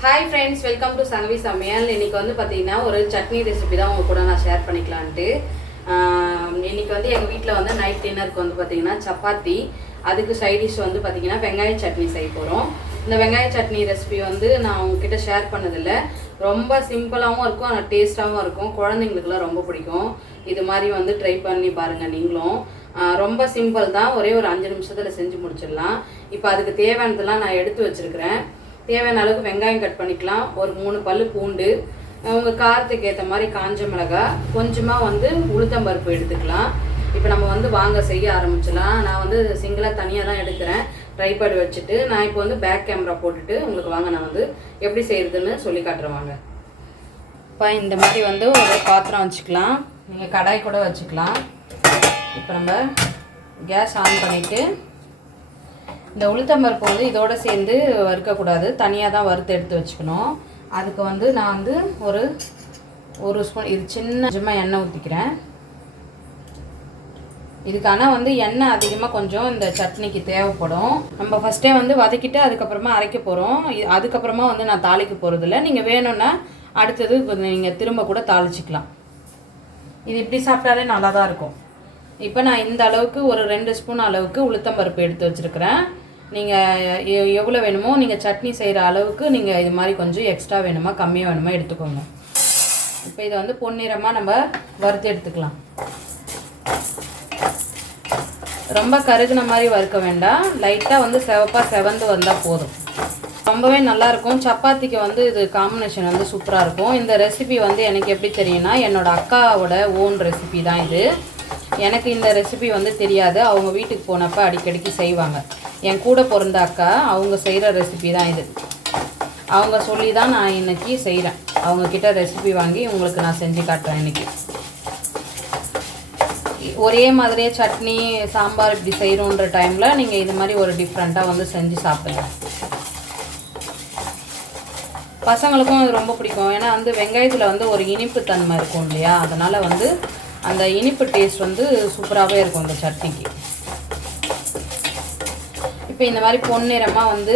Hi friends welcome to Sangavi Samayal இன்னைக்கு வந்து பார்த்தீங்கன்னா ஒரு சட்னி ரெசிபி தான் உங்கள் கூட நான் ஷேர் பண்ணிக்கலான்ட்டு. இன்றைக்கி இன்னைக்கு வந்து எங்கள் வீட்டில் வந்து நைட் டின்னருக்கு வந்து பார்த்தீங்கன்னா சப்பாத்தி. அதுக்கு சைட் டிஷ் வந்து பார்த்தீங்கன்னா வெங்காய சட்னி செய்ய போகிறோம் இந்த வெங்காய சட்னி ரெசிபி வந்து நான் உங்ககிட்ட ஷேர் பண்ணதில்லை. ரொம்ப சிம்பிளாகவும் இருக்கும் ஆனால் டேஸ்ட்டாகவும் இருக்கும். குழந்தைங்களுக்குலாம் ரொம்ப பிடிக்கும். இது மாதிரி வந்து ட்ரை பண்ணி பாருங்கள் நீங்களும். ரொம்ப சிம்பிள் தான். ஒரே ஒரு அஞ்சு நிமிஷத்தில் செஞ்சு முடிச்சிடலாம். இப்போ அதுக்கு தேவையானதெல்லாம் நான் எடுத்து வச்சிருக்கிறேன். தேவையான அளவுக்கு வெங்காயம் கட் பண்ணிக்கலாம். ஒரு மூணு பல்லு பூண்டு உங்கள் காரத்துக்கு ஏற்ற மாதிரி காஞ்ச மிளகாய் கொஞ்சமாக வந்து உளுத்தம்பருப்பு எடுத்துக்கலாம். இப்போ நம்ம வந்து வாங்க செய்ய ஆரம்பிச்சிடலாம். நான் வந்து சிங்கிளாக தனியாக தான் எடுக்கிறேன். ட்ரைபேட் வச்சுட்டு நான் இப்போ வந்து பேக் கேமரா போட்டுட்டு உங்களுக்கு வாங்க நான் வந்து எப்படி செய்கிறதுன்னு சொல்லி காட்டுறேன் வாங்க. இப்போ இந்த மாதிரி வந்து ஒரு பாத்திரம் வச்சுக்கலாம். நீங்கள் கடாய் கூட வச்சுக்கலாம். இப்போ நம்ம கேஸ் ஆன் பண்ணிவிட்டு இந்த உளுத்தம்பருப்பு வந்து இதோடு சேர்ந்து வறுக்கக்கூடாது. தனியாக தான் வறுத்து எடுத்து வச்சுக்கணும். அதுக்கு வந்து நான் வந்து ஒரு ஒரு ஸ்பூன் இது சின்ன கொஞ்சமாக எண்ணெய் ஊற்றிக்கிறேன் இதுக்கான வந்து எண்ணெய் அதிகமாக கொஞ்சம் இந்த சட்னிக்கு தேவைப்படும். நம்ம ஃபஸ்ட்டே வந்து வதக்கிட்டு அதுக்கப்புறமா அரைக்க போகிறோம் அதுக்கப்புறமா வந்து நான் தாளிக்க போகிறதில்ல நீங்கள் வேணும்னா அடுத்தது கொஞ்சம் நீங்கள் திரும்ப கூட தாளிச்சிக்கலாம். இது இப்படி சாப்பிட்டாலே நல்லா தான் இருக்கும். இப்போ நான் இந்த அளவுக்கு ஒரு ரெண்டு ஸ்பூன் அளவுக்கு உளுத்தம்பருப்பு எடுத்து வச்சுருக்கிறேன். நீங்கள் எவ்வளோ வேணுமோ நீங்கள் சட்னி செய்கிற அளவுக்கு நீங்கள் இது மாதிரி கொஞ்சம் எக்ஸ்ட்ரா வேணுமா கம்மியாக வேணுமா எடுத்துக்கோங்க. இப்போ இதை வந்து பொன்னிறமாக நம்ம வறுத்து எடுத்துக்கலாம். ரொம்ப கருகின மாதிரி வறுக்க வேண்டாம். லைட்டாக வந்து செவப்பாக செவந்து வந்தால் போதும். ரொம்பவே நல்லாயிருக்கும் சப்பாத்திக்கு வந்து இது காம்பினேஷன் வந்து சூப்பராக இருக்கும். இந்த ரெசிபி வந்து எனக்கு எப்படி தெரியும்னா என்னோட அக்காவோட ஓன் ரெசிபி தான் இது. எனக்கு இந்த ரெசிபி வந்து தெரியாது. அவங்க வீட்டுக்கு போனப்போ அடிக்கடிக்கு செய்வாங்க. என் கூட பிறந்த அக்கா அவங்க செய்கிற ரெசிபி தான் இது. அவங்க சொல்லி தான் நான் இன்னைக்கு செய்கிறேன் அவங்கக்கிட்ட ரெசிபி வாங்கி உங்களுக்கு நான் செஞ்சு காட்டுறேன் இன்றைக்கி ஒரே மாதிரியே சட்னி சாம்பார் இப்படி செய்கிறோன்ற டைமில் நீங்கள் இது மாதிரி ஒரு டிஃப்ரெண்ட்டாக வந்து செஞ்சு சாப்பிடுங்க. பசங்களுக்கும் இது ரொம்ப பிடிக்கும். ஏன்னா வந்து வெங்காயத்தில் வந்து ஒரு இனிப்பு தன்மை இருக்கும் இல்லையா? அதனால் வந்து அந்த இனிப்பு டேஸ்ட் வந்து சூப்பராகவே இருக்கும் இந்த சட்னிக்கு. இப்போ இந்த மாதிரி பொன்னிறமாக வந்து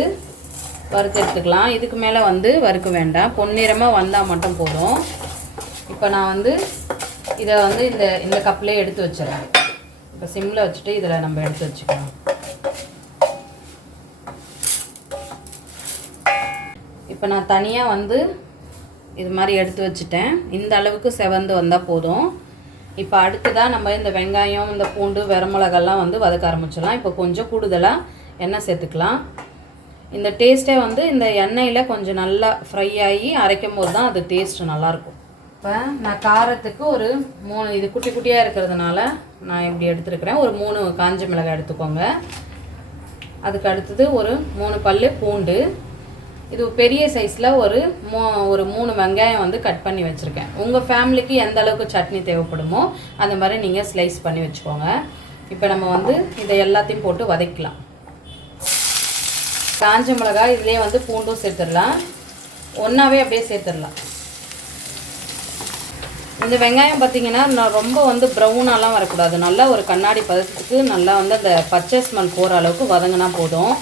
வறுத்து எடுத்துக்கலாம். இதுக்கு மேலே வந்து வறுக்க வேண்டாம். பொன்னிறமாக வந்தால் மட்டும் போதும். இப்போ நான் வந்து இதை வந்து இந்த இந்த கப்லேயே எடுத்து வச்சிடறேன். இப்போ சிம்மில் வச்சுட்டு இதில் நம்ம எடுத்து வச்சுக்கலாம். இப்போ நான் தனியாக வந்து இது மாதிரி எடுத்து வச்சுட்டேன். இந்த அளவுக்கு செவந்து வந்தால் போதும். இப்போ அடுத்ததாக நம்ம இந்த வெங்காயம் இந்த பூண்டு வெறமிளகெல்லாம் வந்து வதக்க ஆரம்பிச்சிடலாம். இப்போ கொஞ்சம் கூடுதலாக எண்ணெய் சேர்த்துக்கலாம். இந்த டேஸ்ட்டே வந்து இந்த எண்ணெயில் கொஞ்சம் நல்லா ஃப்ரை ஆகி அரைக்கும் போது தான் அது டேஸ்ட்டு நல்லாயிருக்கும் இப்போ நான் காரத்துக்கு ஒரு மூணு இது குட்டி குட்டியாக இருக்கிறதுனால நான் இப்படி எடுத்துருக்கிறேன். ஒரு மூணு காஞ்ச மிளகாய் எடுத்துக்கோங்க. அதுக்கு அடுத்தது ஒரு மூணு பல் பூண்டு. இது பெரிய சைஸில் ஒரு மூ ஒரு மூணு வெங்காயம் வந்து கட் பண்ணி வச்சுருக்கேன். உங்கள் ஃபேமிலிக்கு எந்த அளவுக்கு சட்னி தேவைப்படுமோ அந்த மாதிரி நீங்கள் ஸ்லைஸ் பண்ணி வச்சுக்கோங்க. இப்போ நம்ம வந்து இதை எல்லாத்தையும் போட்டு வதக்கலாம். காஞ்ச மிளகாய் இதுலேயே வந்து பூண்டும் சேர்த்துடலாம். ஒன்றாவே அப்படியே சேர்த்துடலாம். இந்த வெங்காயம் பார்த்தீங்கன்னா நான் ரொம்ப வந்து ப்ரௌனாலாம் வரக்கூடாது. நல்லா ஒரு கண்ணாடி பதத்துக்கு நல்லா வந்து அந்த பச்சை ஸ்மெல் போகிற அளவுக்கு வதங்கினா போதும்.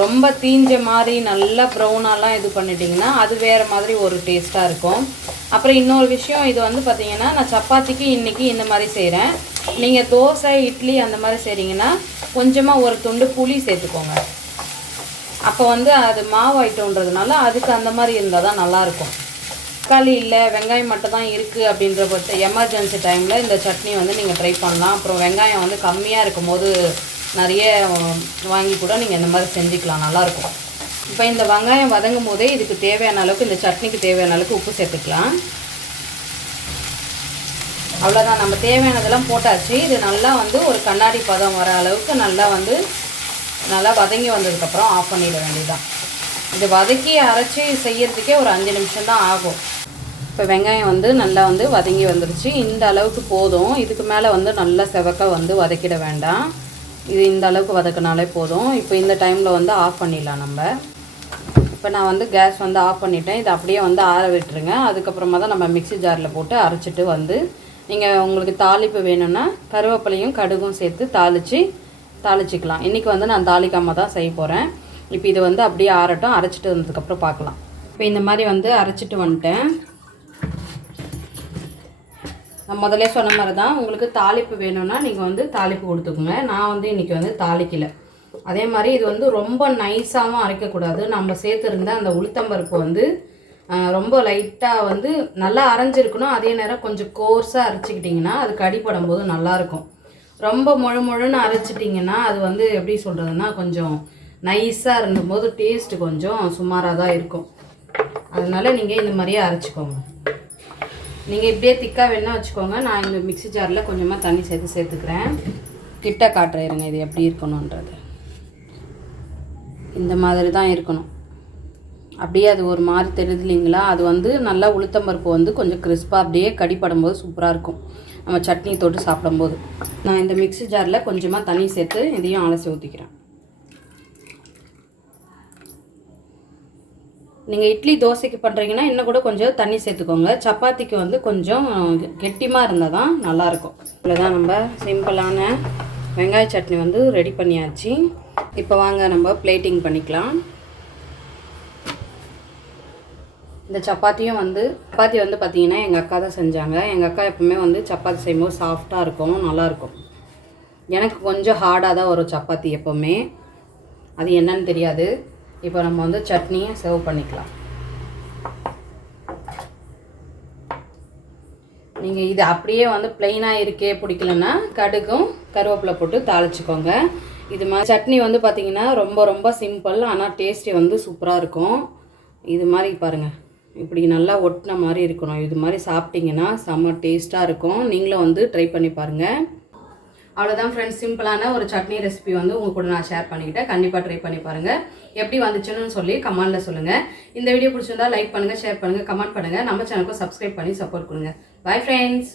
ரொம்ப தீஞ்ச மாதிரி நல்லா ப்ரௌனாலாம் இது பண்ணிட்டிங்கன்னா அது வேறு மாதிரி ஒரு டேஸ்ட்டாக இருக்கும். அப்புறம் இன்னொரு விஷயம் இது வந்து பார்த்தீங்கன்னா நான் சப்பாத்திக்கு இன்றைக்கி இந்த மாதிரி செய்கிறேன் நீங்கள் தோசை இட்லி அந்த மாதிரி செய்கிறீங்கன்னா கொஞ்சமாக ஒரு துண்டு புளி சேர்த்துக்கோங்க. அப்போ வந்து அது மாவு ஐட்டம்ன்றதுனால அதுக்கு அந்த மாதிரி இருந்தால் தான் நல்லாயிருக்கும். தக்காளி இல்லை வெங்காயம் மட்டும் தான் இருக்குது அப்படின்ற பட்ச எமர்ஜென்சி டைமில் இந்த சட்னி வந்து நீங்கள் ட்ரை பண்ணலாம். அப்புறம் வெங்காயம் வந்து கம்மியாக இருக்கும் போது நிறைய வாங்கி கூட நீங்கள் இந்த மாதிரி செஞ்சுக்கலாம். நல்லாயிருக்கும். இப்போ இந்த வெங்காயம் வதங்கும் போதே இதுக்கு தேவையான அளவுக்கு இந்த சட்னிக்கு தேவையான அளவுக்கு உப்பு சேர்த்துக்கலாம். அவ்வளோதான் நம்ம தேவையானதெல்லாம் போட்டாச்சு. இது நல்லா வந்து ஒரு கண்ணாடி பதம் வர அளவுக்கு நல்லா வந்து நல்லா வதங்கி வந்ததுக்கப்புறம் ஆஃப் பண்ணிட வேண்டியதுதான். இது வதக்கி அரைச்சி செய்யறதுக்கே ஒரு அஞ்சு நிமிஷம் தான் ஆகும். இப்போ வெங்காயம் வந்து நல்லா வந்து வதங்கி வந்துருச்சு. இந்த அளவுக்கு போதும். இதுக்கு மேலே வந்து நல்லா செவக்க வந்து வதக்கிட வேண்டாம். இது இந்த அளவுக்கு வதக்கினாலே போதும். இப்போ இந்த டைமில் வந்து ஆஃப் பண்ணிடலாம் நம்ம. இப்போ நான் வந்து கேஸ் வந்து ஆஃப் பண்ணிட்டேன். இதை அப்படியே வந்து ஆற விட்டுருங்க. அதுக்கப்புறமா தான் நம்ம மிக்ஸி ஜாரில் போட்டு அரைச்சிட்டு வந்து நீங்கள் உங்களுக்கு தாளிப்பு வேணும்னா கருவேப்பிலையும் கடுகும் சேர்த்து தாளித்து தாளிச்சிக்கலாம். இன்றைக்கி வந்து நான் தாளிக்காமல் தான் செய்ய போகிறேன் இப்போ இது வந்து அப்படியே ஆறட்டும். அரைச்சிட்டு வந்ததுக்கப்புறம் பார்க்கலாம். இப்போ இந்த மாதிரி வந்து அரைச்சிட்டு வந்துட்டேன். நான் முதலே சொன்ன மாதிரி தான் உங்களுக்கு தாளிப்பு வேணும்னா நீங்கள் வந்து தாளிப்பு கொடுத்துக்கோங்க. நான் வந்து இன்றைக்கி வந்து தாளிக்கல. அதே மாதிரி இது வந்து ரொம்ப நைஸாகவும் அரைக்கக்கூடாது. நம்ம சேர்த்துருந்த அந்த உளுத்தம்பருப்பு வந்து ரொம்ப லைட்டாக வந்து நல்லா அரைஞ்சிருக்கணும். அதே நேரம் கொஞ்சம் கோர்ஸாக அரைச்சிக்கிட்டிங்கன்னா அது கடிப்படும் போது நல்லாயிருக்கும். ரொம்ப முழு முழுன்னு அரைச்சிட்டிங்கன்னா அது வந்து எப்படி சொல்கிறதுனா கொஞ்சம் நைஸாக இருந்தபோது டேஸ்ட் கொஞ்சம் சுமாராக தான் இருக்கும். அதனால் நீங்கள் இந்த மாதிரியே அரைச்சிக்கோங்க. நீங்கள் இப்படியே திக்காக வேணால் வச்சுக்கோங்க. நான் இந்த மிக்ஸி ஜாரில் கொஞ்சமாக தண்ணி சேர்த்து சேர்த்துக்கிறேன். கிட்ட காட்டுறேன் இது எப்படி இருக்கணுன்றது இந்த மாதிரி தான் இருக்கணும். அப்படியே அது ஒரு மாதிரி தெரியுது இல்லைங்களா அது வந்து நல்லா உளுத்தம்பருப்பு வந்து கொஞ்சம் கிறிஸ்பாக அப்படியே கடிப்படும் போது சூப்பராக இருக்கும். நம்ம சட்னி தொட்டு சாப்பிடும்போது. நான் இந்த மிக்ஸி ஜாரில் கொஞ்சமாக தண்ணி சேர்த்து இதையும் அலசி ஊற்றிக்கிறேன் நீங்கள் இட்லி தோசைக்கு பண்ணுறீங்கன்னா இன்னும் கூட கொஞ்சம் தண்ணி சேர்த்துக்கோங்க. சப்பாத்திக்கு வந்து கொஞ்சம் கெட்டிமாக இருந்தால் தான் நல்லாயிருக்கும். இவ்வளோதான் நம்ம சிம்பிளான வெங்காய சட்னி வந்து ரெடி பண்ணியாச்சு. இப்போ வாங்க நம்ம பிளேட்டிங் பண்ணிக்கலாம். இந்த சப்பாத்தியும் வந்து சப்பாத்தி வந்து பார்த்திங்கன்னா எங்கள் அக்கா தான் செஞ்சாங்க. எங்கள் அக்கா எப்பவுமே வந்து சப்பாத்தி செய்யும்போது சாஃப்டாக இருக்கும் நல்லாயிருக்கும் எனக்கு கொஞ்சம் ஹார்டாக தான் வரும் சப்பாத்தி எப்போவுமே. அது என்னன்னு தெரியாது. இப்போ நம்ம வந்து சட்னியை சர்வ் பண்ணிக்கலாம். நீங்கள் இது அப்படியே வந்து பிளெயினாக இருக்கே பிடிக்கலன்னா கடுகும் கருவேப்பிலை போட்டு தாளிச்சுக்கோங்க. இது மாதிரி சட்னி வந்து பார்த்தீங்கன்னா ரொம்ப ரொம்ப சிம்பிள் ஆனால் டேஸ்ட்டி வந்து சூப்பராக இருக்கும். இது மாதிரி பாருங்கள் இப்படி நல்லா ஒட்டின மாதிரி இருக்கணும். இது மாதிரி சாப்பிட்டீங்கன்னா செம்ம டேஸ்ட்டாக இருக்கும். நீங்களும் வந்து ட்ரை பண்ணி பாருங்கள் அவ்வளோதான் ஃப்ரெண்ட்ஸ் சிம்பிளான ஒரு சட்னி ரெசிபி வந்து உங்கள் கூட நான் ஷேர் பண்ணிக்கிட்டேன். கண்டிப்பாக ட்ரை பண்ணி பாருங்கள் எப்படி வந்துச்சுன்னு சொல்லி கமெண்ட்டில் சொல்லுங்கள் இந்த வீடியோ பிடிச்சிருந்தா லைக் பண்ணுங்கள் ஷேர் பண்ணுங்கள் கமெண்ட் பண்ணுங்கள் நம்ம சேனலுக்கும் சப்ஸ்கிரைப் பண்ணி சப்போர்ட் கொடுங்க. Bye friends